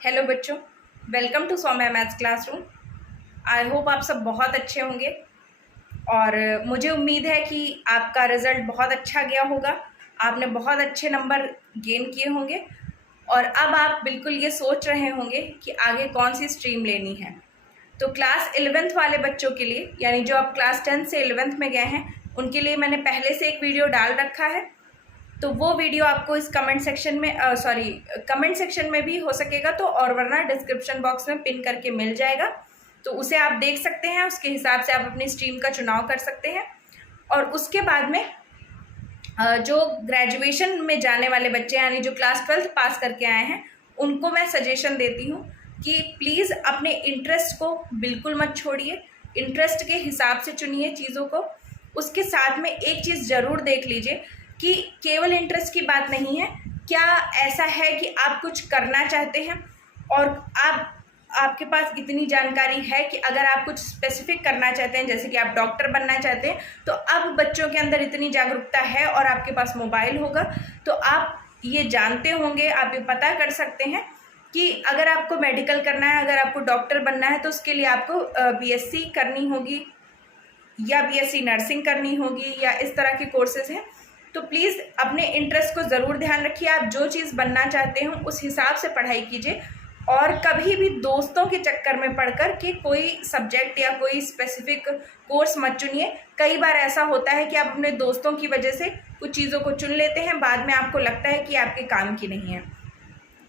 Hello बच्चों, welcome to Saumya maths classroom. I hope आप सब बहुत अच्छे होंगे और मुझे उम्मीद है कि आपका रिज़ल्ट बहुत अच्छा गया होगा। आपने बहुत अच्छे नंबर गेन किए होंगे और अब आप बिल्कुल ये सोच रहे होंगे कि आगे कौन सी स्ट्रीम लेनी है। तो क्लास 11th वाले बच्चों के लिए, यानी जो आप क्लास 10 से 11th में गए हैं, उनके लिए मैंने पहले से एक वीडियो डाल रखा है। तो वो वीडियो आपको इस कमेंट सेक्शन में कमेंट सेक्शन में भी हो सकेगा तो, और वरना डिस्क्रिप्शन बॉक्स में पिन करके मिल जाएगा, तो उसे आप देख सकते हैं। उसके हिसाब से आप अपनी स्ट्रीम का चुनाव कर सकते हैं। और उसके बाद में जो ग्रेजुएशन में जाने वाले बच्चे यानी जो क्लास 12th पास करके आए हैं, उनको मैं सजेशन देती हूँ कि प्लीज़ अपने इंटरेस्ट को बिल्कुल मत छोड़िए, इंटरेस्ट के हिसाब से चुनिए चीज़ों को। उसके साथ में एक चीज़ ज़रूर देख लीजिए कि केवल इंटरेस्ट की बात नहीं है, क्या ऐसा है कि आप कुछ करना चाहते हैं और आपके पास इतनी जानकारी है कि अगर आप कुछ स्पेसिफिक करना चाहते हैं, जैसे कि आप डॉक्टर बनना चाहते हैं, तो अब बच्चों के अंदर इतनी जागरूकता है और आपके पास मोबाइल होगा तो आप ये जानते होंगे, आप ये पता कर सकते हैं कि अगर आपको मेडिकल करना है, अगर आपको डॉक्टर बनना है, तो उसके लिए आपको बीएससी करनी होगी या बीएससी नर्सिंग करनी होगी या इस तरह के कोर्सेज हैं। तो प्लीज़ अपने इंटरेस्ट को ज़रूर ध्यान रखिए। आप जो चीज़ बनना चाहते हो उस हिसाब से पढ़ाई कीजिए और कभी भी दोस्तों के चक्कर में पढ़कर के कोई सब्जेक्ट या कोई स्पेसिफिक कोर्स मत चुनिए। कई बार ऐसा होता है कि आप अपने दोस्तों की वजह से कुछ चीज़ों को चुन लेते हैं, बाद में आपको लगता है कि आपके काम की नहीं है।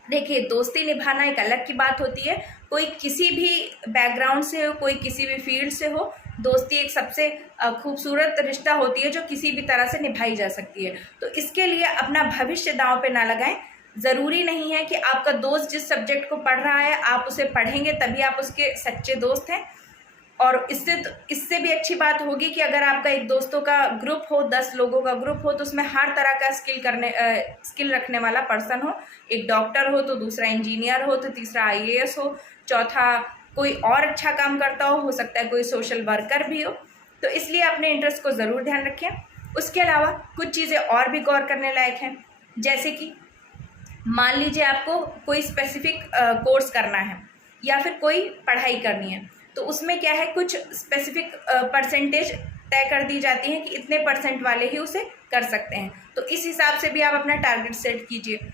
देखिए, दोस्ती निभाना एक अलग की बात होती है। कोई किसी भी बैकग्राउंड से हो, कोई किसी भी फील्ड से हो, दोस्ती एक सबसे खूबसूरत रिश्ता होती है जो किसी भी तरह से निभाई जा सकती है। तो इसके लिए अपना भविष्य दांव पे ना लगाएं। ज़रूरी नहीं है कि आपका दोस्त जिस सब्जेक्ट को पढ़ रहा है आप उसे पढ़ेंगे तभी आप उसके सच्चे दोस्त हैं। और इससे भी अच्छी बात होगी कि अगर आपका एक दोस्तों का ग्रुप हो, 10 लोगों का ग्रुप हो, तो उसमें हर तरह का स्किल रखने वाला पर्सन हो। एक डॉक्टर हो तो दूसरा इंजीनियर हो, तो तीसरा आईएएस हो, चौथा कोई और अच्छा काम करता हो सकता है कोई सोशल वर्कर भी हो। तो इसलिए अपने इंटरेस्ट को ज़रूर ध्यान रखें। उसके अलावा कुछ चीज़ें और भी गौर करने लायक हैं, जैसे कि मान लीजिए आपको कोई स्पेसिफिक कोर्स करना है या फिर कोई पढ़ाई करनी है, तो उसमें क्या है, कुछ स्पेसिफिक परसेंटेज तय कर दी जाती है कि इतने परसेंट वाले ही उसे कर सकते हैं। तो इस हिसाब से भी आप अपना टारगेट सेट कीजिए।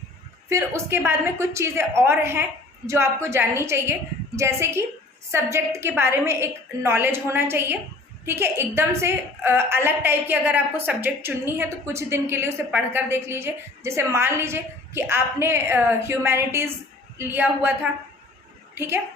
फिर उसके बाद में कुछ चीज़ें और हैं जो आपको जाननी चाहिए, जैसे कि सब्जेक्ट के बारे में एक नॉलेज होना चाहिए। ठीक है, एकदम से अलग टाइप की अगर आपको सब्जेक्ट चुननी है तो कुछ दिन के लिए उसे पढ़कर देख लीजिए। जैसे मान लीजिए कि आपने ह्यूमैनिटीज़ लिया हुआ था, ठीक है,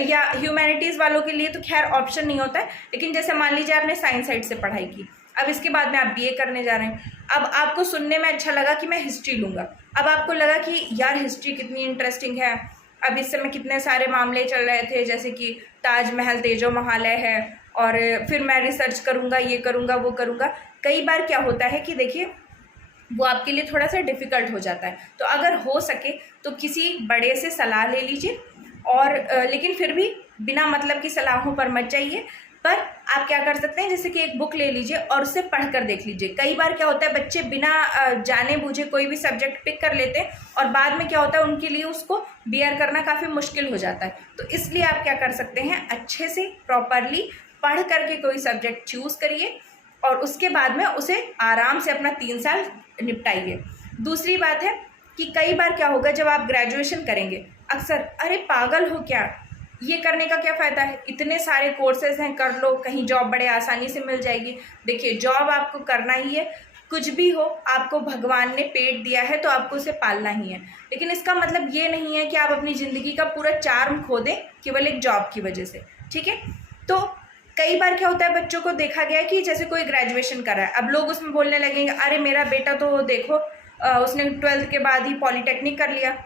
या ह्यूमैनिटीज़ वालों के लिए तो खैर ऑप्शन नहीं होता है, लेकिन जैसे मान लीजिए आपने साइंस साइड से पढ़ाई की, अब इसके बाद में आप बीए करने जा रहे हैं। अब आपको सुनने में अच्छा लगा कि मैं हिस्ट्री लूँगा, अब आपको लगा कि यार हिस्ट्री कितनी इंटरेस्टिंग है। अब इस समय कितने सारे मामले चल रहे थे, जैसे कि ताजमहल तेजो महालय है, और फिर मैं रिसर्च करूँगा, ये करूँगा, वो करूँगा। कई बार क्या होता है कि देखिए वो आपके लिए थोड़ा सा डिफ़िकल्ट हो जाता है। तो अगर हो सके तो किसी बड़े से सलाह ले लीजिए, और लेकिन फिर भी बिना मतलब की सलाहों पर मत जाइए। पर आप क्या कर सकते हैं, जैसे कि एक बुक ले लीजिए और उसे पढ़ कर देख लीजिए। कई बार क्या होता है, बच्चे बिना जाने बूझे कोई भी सब्जेक्ट पिक कर लेते हैं और बाद में क्या होता है, उनके लिए उसको बियर करना काफ़ी मुश्किल हो जाता है। तो इसलिए आप क्या कर सकते हैं, अच्छे से प्रॉपरली पढ़ करके कोई सब्जेक्ट चूज़ करिए और उसके बाद में उसे आराम से अपना 3 साल निपटाइए। दूसरी बात है कि कई बार क्या होगा, जब आप ग्रेजुएशन करेंगे, अक्सर अरे पागल हो क्या, ये करने का क्या फ़ायदा है, इतने सारे कोर्सेज हैं, कर लो, कहीं जॉब बड़े आसानी से मिल जाएगी। देखिए, जॉब आपको करना ही है, कुछ भी हो, आपको भगवान ने पेट दिया है तो आपको उसे पालना ही है। लेकिन इसका मतलब ये नहीं है कि आप अपनी ज़िंदगी का पूरा चार्म खो दें केवल एक जॉब की वजह से। ठीक है, तो कई बार क्या होता है, बच्चों को देखा गया है कि जैसे कोई ग्रेजुएशन कर रहा है, अब लोग उसमें बोलने लगेंगे अरे मेरा बेटा तो देखो उसने 12th के बाद ही पॉलीटेक्निक कर लिया।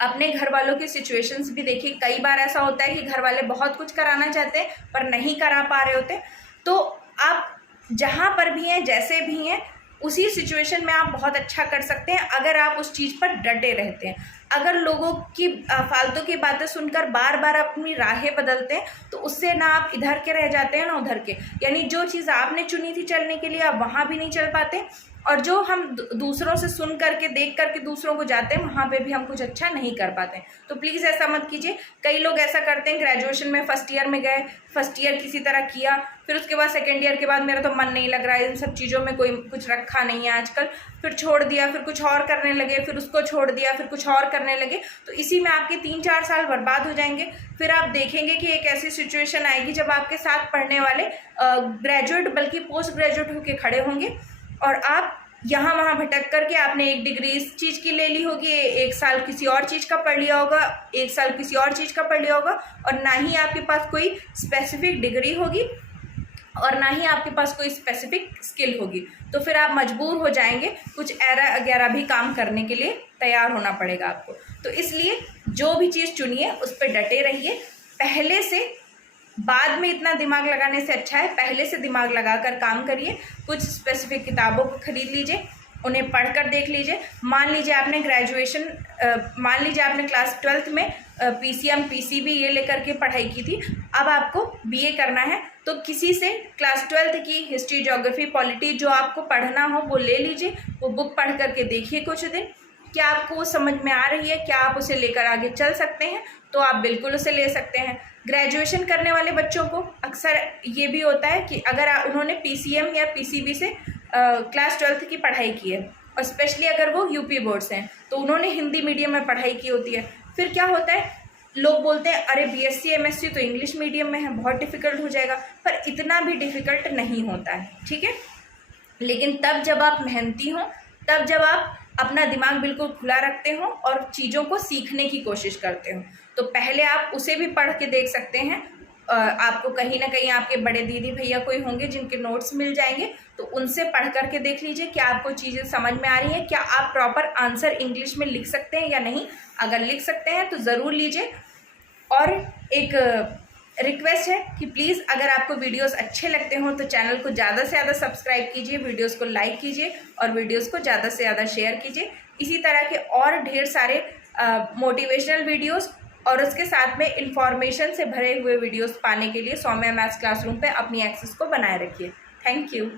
अपने घर वालों की सिचुएशंस भी देखिए, कई बार ऐसा होता है कि घर वाले बहुत कुछ कराना चाहते हैं पर नहीं करा पा रहे होते। तो आप जहाँ पर भी हैं, जैसे भी हैं, उसी सिचुएशन में आप बहुत अच्छा कर सकते हैं अगर आप उस चीज़ पर डटे रहते हैं। अगर लोगों की फालतू की बातें सुनकर बार बार अपनी राहें बदलते हैं तो उससे ना आप इधर के रह जाते हैं ना उधर के, यानी जो चीज़ आपने चुनी थी चलने के लिए आप वहाँ भी नहीं चल पाते और जो हम दूसरों से सुन करके देख करके दूसरों को जाते हैं वहाँ पे भी हम कुछ अच्छा नहीं कर पाते हैं। तो प्लीज़ ऐसा मत कीजिए। कई लोग ऐसा करते हैं, ग्रेजुएशन में फर्स्ट ईयर में गए, फर्स्ट ईयर किसी तरह किया, फिर उसके बाद सेकेंड ईयर के बाद मेरा तो मन नहीं लग रहा है, इन सब चीज़ों में कोई कुछ रखा नहीं है आजकल, फिर छोड़ दिया, फिर कुछ और करने लगे, फिर उसको छोड़ दिया, फिर कुछ और करने लगे। तो इसी में आपके 3-4 साल बर्बाद हो जाएंगे। फिर आप देखेंगे कि एक ऐसी सिचुएशन आएगी जब आपके साथ पढ़ने वाले ग्रेजुएट बल्कि पोस्ट ग्रेजुएट होकर खड़े होंगे और आप यहाँ वहाँ भटक करके आपने एक डिग्री इस चीज़ की ले ली होगी, 1 साल किसी और चीज़ का पढ़ लिया होगा, 1 साल किसी और चीज़ का पढ़ लिया होगा, और ना ही आपके पास कोई स्पेसिफिक डिग्री होगी और ना ही आपके पास कोई स्पेसिफिक स्किल होगी। तो फिर आप मजबूर हो जाएंगे कुछ ऐरा वगैरह भी काम करने के लिए तैयार होना पड़ेगा आपको। तो इसलिए जो भी चीज़ चुनिए उस पर डटे रहिए। पहले से बाद में इतना दिमाग लगाने से अच्छा है पहले से दिमाग लगाकर काम करिए। कुछ स्पेसिफिक किताबों को खरीद लीजिए, उन्हें पढ़कर देख लीजिए। मान लीजिए आपने मान लीजिए आपने क्लास 12th में PCM PCB ये लेकर के पढ़ाई की थी, अब आपको BA करना है तो किसी से क्लास 12th की हिस्ट्री, ज्योग्राफी, पॉलिटी जो आपको पढ़ना हो वो ले लीजिए, वो बुक पढ़ करके देखिए कुछ दिन, क्या आपको समझ में आ रही है, क्या आप उसे लेकर आगे चल सकते हैं, तो आप बिल्कुल उसे ले सकते हैं। ग्रेजुएशन करने वाले बच्चों को अक्सर ये भी होता है कि अगर उन्होंने PCM या PCB से क्लास 12th की पढ़ाई की है और स्पेशली अगर वो UP बोर्ड्स हैं तो उन्होंने हिंदी मीडियम में पढ़ाई की होती है, फिर क्या होता है, लोग बोलते हैं अरे BSc MSc तो इंग्लिश मीडियम में है, बहुत डिफ़िकल्ट हो जाएगा, पर इतना भी डिफ़िकल्ट नहीं होता है, ठीक है। लेकिन तब जब आप मेहनती हों, तब जब आप अपना दिमाग बिल्कुल खुला रखते हो और चीज़ों को सीखने की कोशिश करते हो, तो पहले आप उसे भी पढ़ के देख सकते हैं। आपको कहीं ना कहीं आपके बड़े दीदी भैया कोई होंगे जिनके नोट्स मिल जाएंगे, तो उनसे पढ़ करके देख लीजिए क्या आपको चीज़ें समझ में आ रही हैं, क्या आप प्रॉपर आंसर इंग्लिश में लिख सकते हैं या नहीं। अगर लिख सकते हैं तो ज़रूर लीजिए। और एक रिक्वेस्ट है कि प्लीज़ अगर आपको वीडियोस अच्छे लगते हों तो चैनल को ज़्यादा से ज़्यादा सब्सक्राइब कीजिए, वीडियोस को लाइक कीजिए और वीडियोस को ज़्यादा से ज़्यादा शेयर कीजिए। इसी तरह के और ढेर सारे मोटिवेशनल वीडियोस और उसके साथ में इंफॉर्मेशन से भरे हुए वीडियोस पाने के लिए सौम्या मैथ्स क्लासरूम पे अपनी एक्सेस को बनाए रखिए। Thank you.